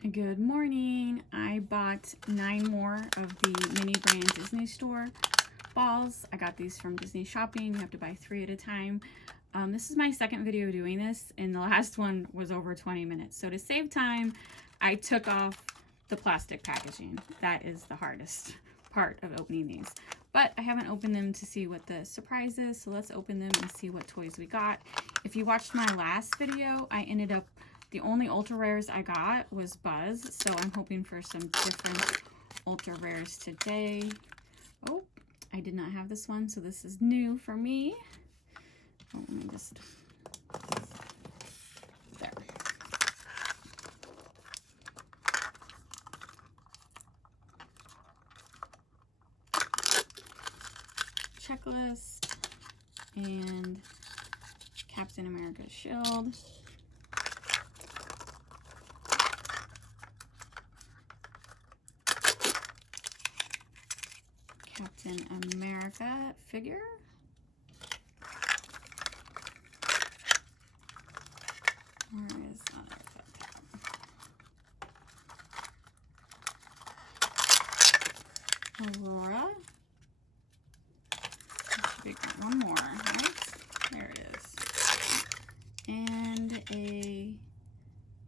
Good morning. I bought 9 more of the mini brand Disney store balls. I got these from Disney Shopping. You have to buy 3 at a time. This is my second video doing this, and the last one was over 20 minutes. So to save time, I took off the plastic packaging. That is the hardest part of opening these. But I haven't opened them to see what the surprise is, so let's open them and see what toys we got. If you watched my last video, I ended up the only ultra rares I got was Buzz, so I'm hoping for some different ultra rares today. Oh, I did not have this one, so this is new for me. Oh, let me just, there. Checklist and Captain America's shield. Captain America figure. Where is Aurora? That should be one more, right? There it is. And a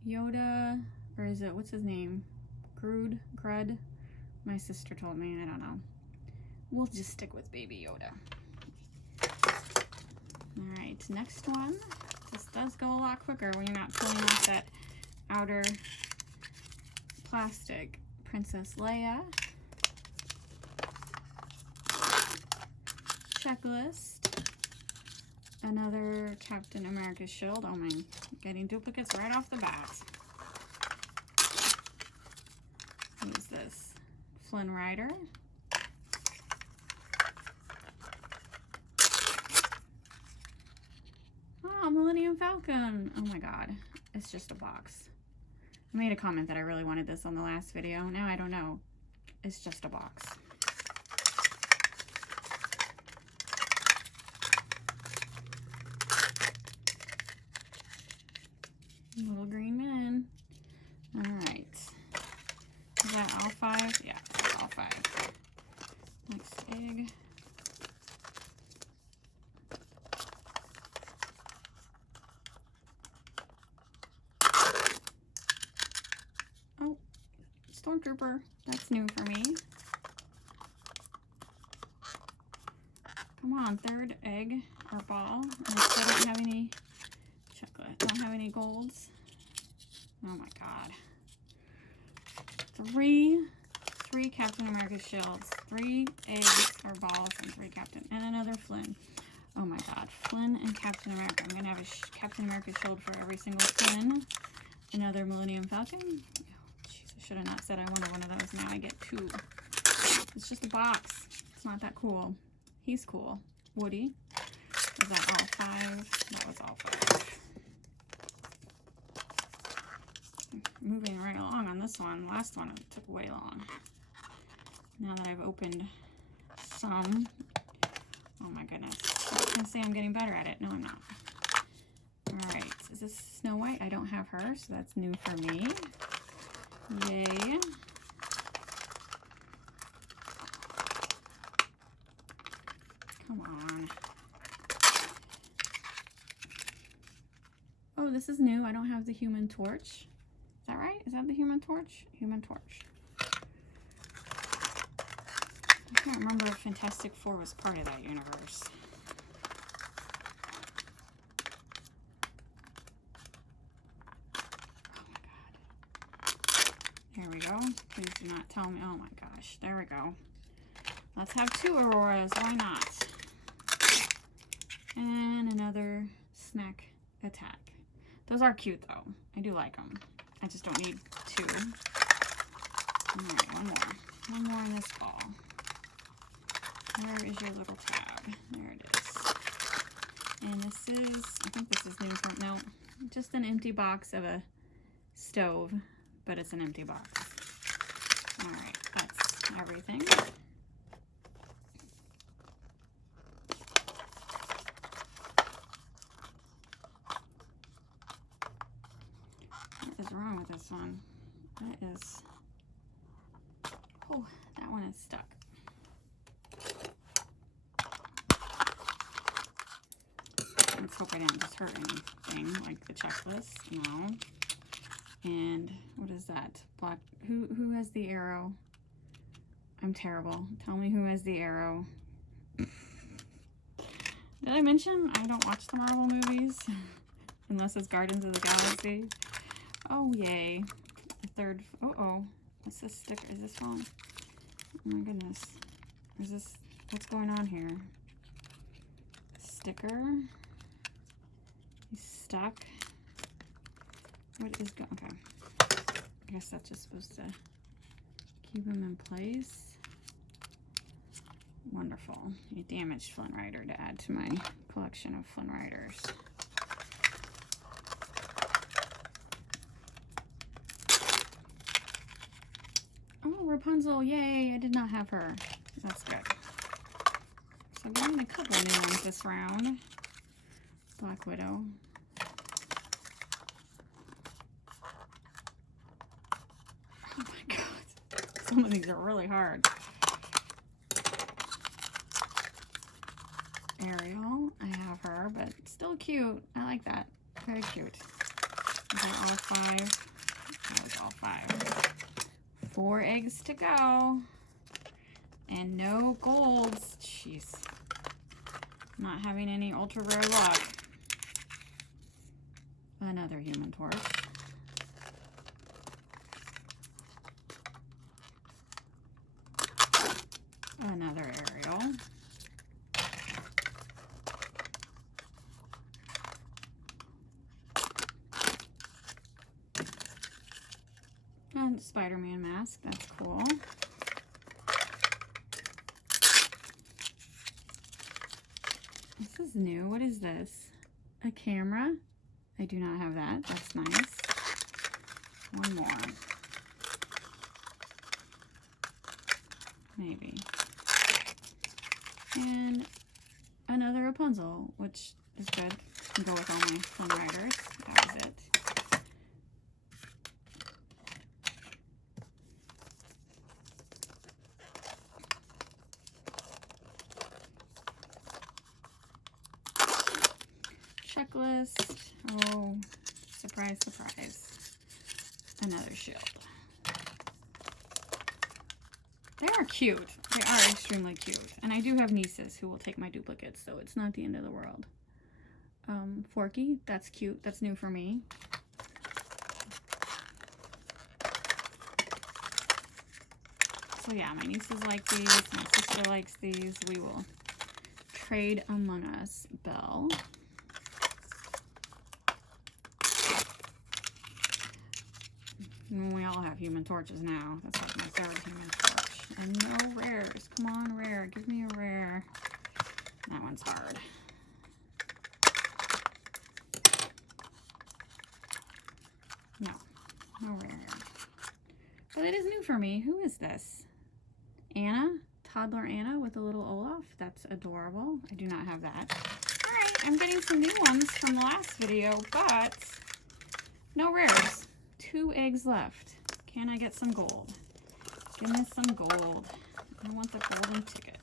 Yoda, or is it, what's his name? Grud? My sister told me, I don't know. We'll just stick with Baby Yoda. Alright, next one. This does go a lot quicker when you're not pulling off that outer plastic. Princess Leia. Checklist. Another Captain America's shield. Oh my, getting duplicates right off the bat. Who's this? Flynn Rider. Oh, Millennium Falcon. Oh my god. It's just a box. I made a comment that I really wanted this on the last video. Now I don't know. It's just a box. Little green men. Alright. Is that all 5? Yeah, that's all 5. Next egg. Oh, Stormtrooper. That's new for me. Come on, 3rd egg or ball. And I still don't have any chocolate. Don't have any golds. Oh my god. 3 Captain America shields, 3 eggs or balls, and 3 Captain, and another Flynn. Oh my god, Flynn and Captain America. I'm gonna have a Captain America shield for every single Flynn. Another Millennium Falcon. Oh, jeez, I should have not said I wanted one of those. Now I get 2. It's just a box. It's not that cool. He's cool. Woody. Was that all 5? That was all 5. Moving right along on this one. Last one, it took way long. Now that I've opened some. Oh my goodness. I was going to say I'm getting better at it. No, I'm not. Alright, is this Snow White? I don't have her, so that's new for me. Yay. Come on. Oh, this is new. I don't have the Human Torch. Is that right? Is that the Human Torch? Human Torch. I can't remember if Fantastic Four was part of that universe. Oh my god. There we go. Please do not tell me. Oh my gosh. There we go. Let's have 2 Auroras. Why not? And another Snack Attack. Those are cute though. I do like them. I just don't need 2. Alright, one more. One more in this ball. Where is your little tab? There it is. And this is, I think this is new from, no, just an empty box of a stove, but it's an empty box. Alright, that's everything. What is wrong with this one? That is, oh, that one is stuck. Let's hope I didn't just hurt anything, like the checklist. No. And what is that? Black, who has the arrow? I'm terrible. Tell me who has the arrow. Did I mention I don't watch the Marvel movies? Unless it's Guardians of the Galaxy. Oh, yay. The third, uh-oh. What's this sticker? Is this wrong? Oh my goodness. Is this, what's going on here? Sticker. He's stuck. What is going, okay. I guess that's just supposed to keep him in place. Wonderful. A damaged Flynn Rider to add to my collection of Flynn Riders. Oh, Rapunzel, yay, I did not have her. That's good. So I'm getting a couple new ones this round. Black Widow. Oh my god. Some of these are really hard. Ariel, I have her, but still cute. I like that. Very cute. Is that all 5? That was all 5. 4 eggs to go. And no golds. Jeez. Not having any ultra rare luck. Another Human Torch. Another Ariel. And Spider-Man mask, that's cool. This is new. What is this? A camera? I do not have that. That's nice. One more. Maybe. And another Rapunzel, which is good. Can go with all my Flynn Riders. That was it. Checklist. Oh, surprise, surprise. Another shield. They are cute. They are extremely cute. And I do have nieces who will take my duplicates, so it's not the end of the world. Forky, that's cute. That's new for me. So yeah, my nieces like these. My sister likes these. We will trade among us. Belle. We all have Human Torches now. That's like my 3rd Human Torch. And no rares. Come on, rare. Give me a rare. That one's hard. No. No rare. But it is new for me. Who is this? Anna? Toddler Anna with a little Olaf? That's adorable. I do not have that. Alright, I'm getting some new ones from the last video, but no rares. 2 eggs left. Can I get some gold? Give me some gold. I want the golden ticket.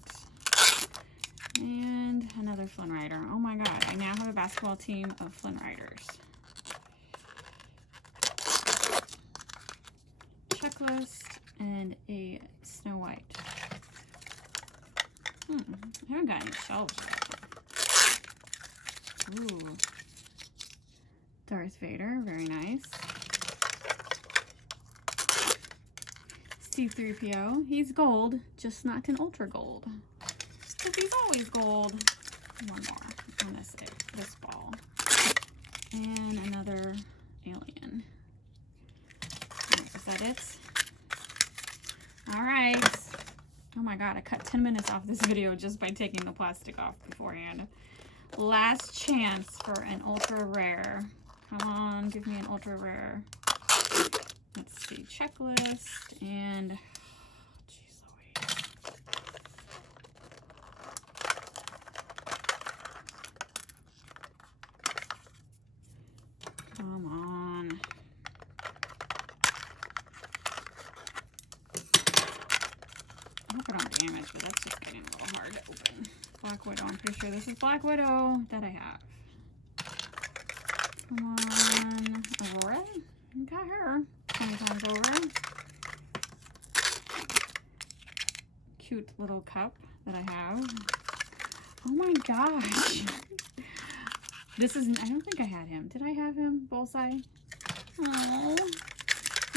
And another Flynn Rider. Oh my god, I now have a basketball team of Flynn Riders. Checklist and a Snow White. I haven't got any shelves yet. Ooh. Darth Vader, very nice. C-3PO, he's gold, just not an ultra gold. Because he's always gold. One more on this ball. And another alien. Is that it? Alright. Oh my god, I cut 10 minutes off this video just by taking the plastic off beforehand. Last chance for an ultra rare. Come on, give me an ultra rare. Let's see, checklist, and jeez Louise. Come on. I hope I don't damage, but that's just getting a little hard to open. Black Widow. I'm pretty sure this is Black Widow that I have. Come on, Aurora. Got her 20 times over. Cute little cup that I have. Oh my gosh. This isn't, I don't think I had him. Did I have him? Bullseye? Oh.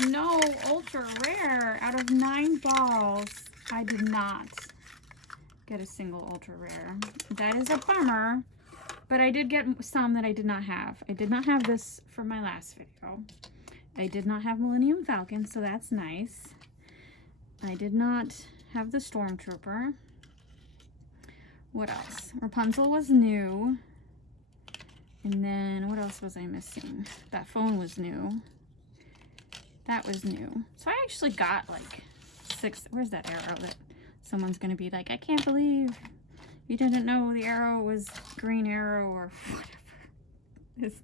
No, ultra rare. Out of 9 balls, I did not get a single ultra rare. That is a bummer. But I did get some that I did not have. I did not have this from my last video. I did not have Millennium Falcon, so that's nice. I did not have the Stormtrooper. What else? Rapunzel was new. And then what else was I missing? That phone was new. That was new. So I actually got like 6. Where's that arrow that someone's going to be like, I can't believe you didn't know the arrow was green arrow or whatever.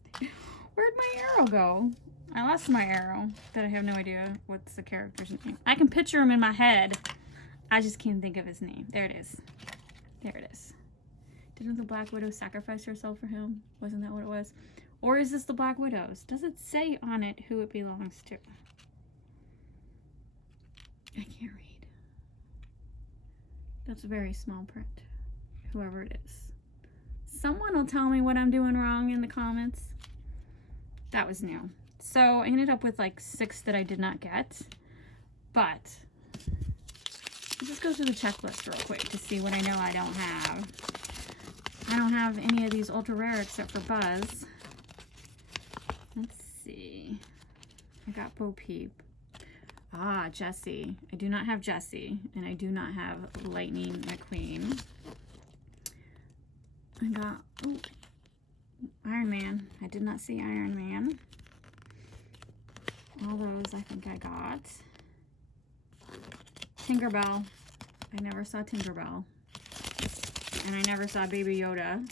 Where'd my arrow go? I lost my arrow that I have no idea what's the character's name. I can picture him in my head. I just can't think of his name. There it is. There it is. Didn't the Black Widow sacrifice herself for him? Wasn't that what it was? Or is this the Black Widow's? Does it say on it who it belongs to? I can't read. That's a very small print. Whoever it is. Someone will tell me what I'm doing wrong in the comments. That was new. So I ended up with like 6 that I did not get. But let's just go through the checklist real quick to see what I know I don't have. I don't have any of these ultra rare except for Buzz. Let's see. I got Bo Peep. Ah, Jessie. I do not have Jessie. And I do not have Lightning McQueen. I got Iron Man. I did not see Iron Man. All those I think I got. Tinkerbell. I never saw Tinkerbell. And I never saw Baby Yoda.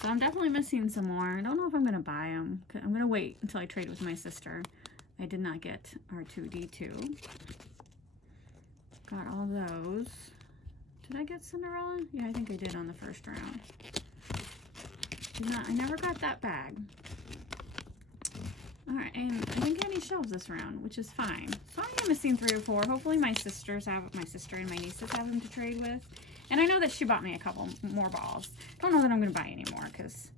So I'm definitely missing some more. I don't know if I'm going to buy them. I'm going to wait until I trade with my sister. I did not get R2-D2. Got all those. Did I get Cinderella? Yeah, I think I did on the first round. I never got that bag. Alright, and I didn't get any shelves this round, which is fine. So I am missing 3 or 4. Hopefully my sister and my nieces have them to trade with. And I know that she bought me a couple more balls. Don't know that I'm going to buy any more because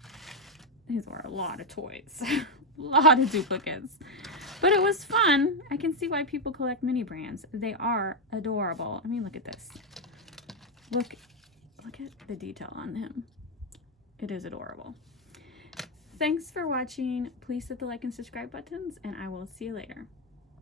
these were a lot of toys. A lot of duplicates. But it was fun. I can see why people collect mini brands. They are adorable. I mean, look at this. Look at the detail on him. It is adorable. Thanks for watching. Please hit the like and subscribe buttons, and I will see you later.